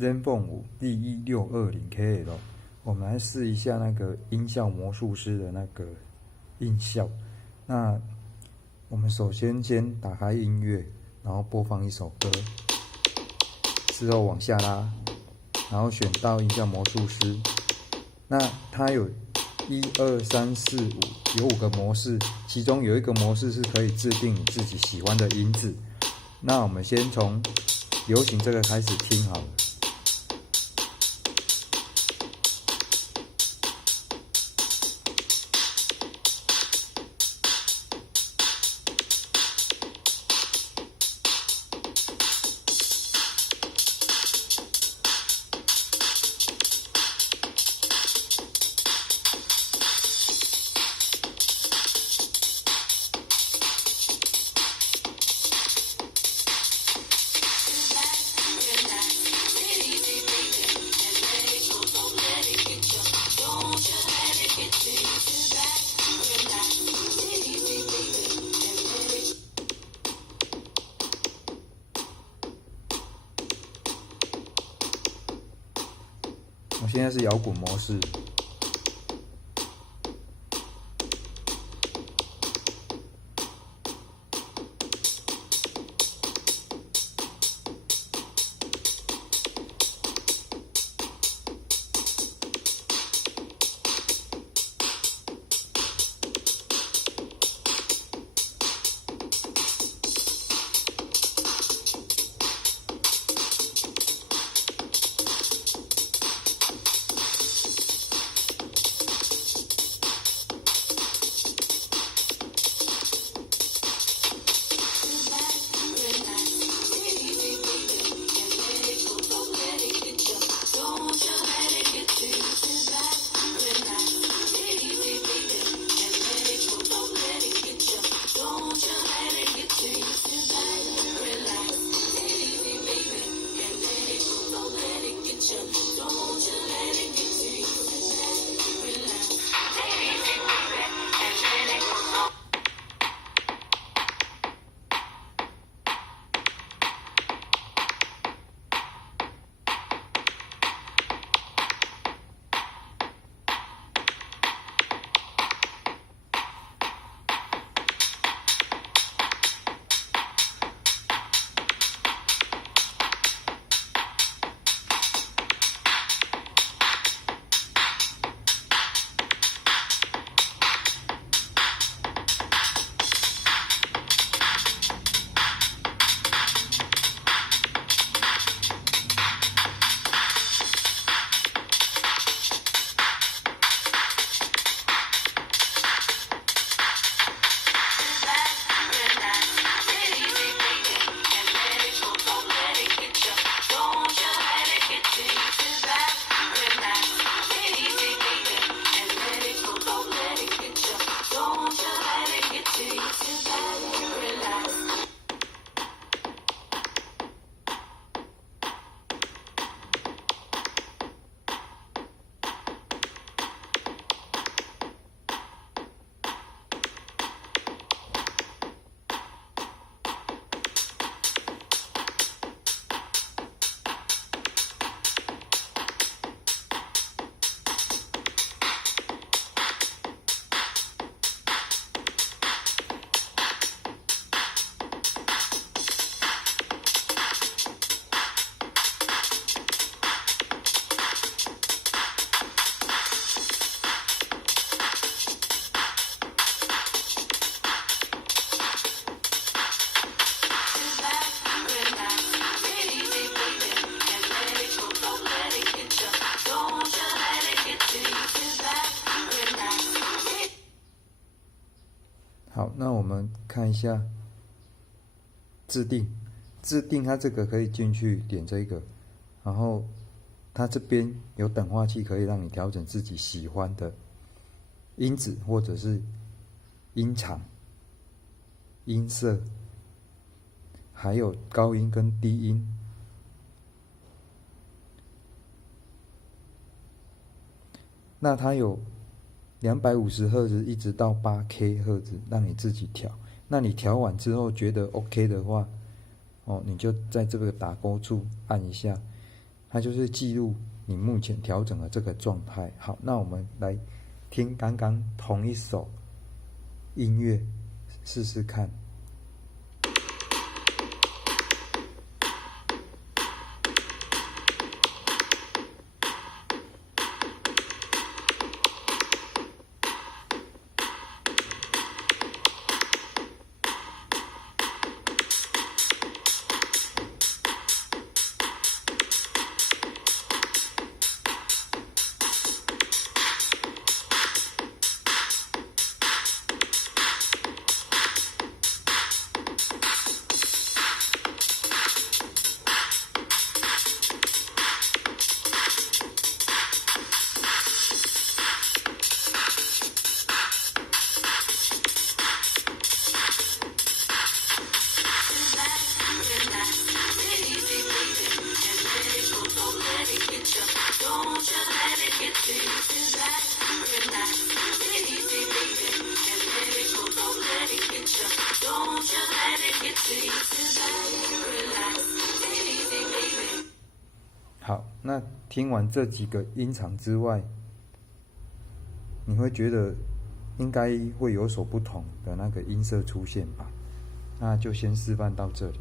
Zenfone 5 D1620KL，我们来试一下那个音效魔术师的那个音效。那我们首先打开音乐，然后播放一首歌，之后往下拉，然后选到音效魔术师。那它有1、2、3、4、5，有5个模式，其中有一个模式是可以制定你自己喜欢的音质。那我们先从流行这个开始听好了。我现在是摇滚模式。好，那我们看一下制定，它这个可以进去点这个，然后它这边有等化器，可以让你调整自己喜欢的音质或者是音长、音色，还有高音跟低音。那它有250赫兹一直到8K 赫兹，让你自己调。那你调完之后觉得 OK 的话，你就在这个打勾处按一下，它就是记录你目前调整的这个状态。好，那我们来听刚刚同一首音乐试试看。好，那听完这几个音场之外，你会觉得应该会有所不同的那个音色出现吧？那就先示范到这里。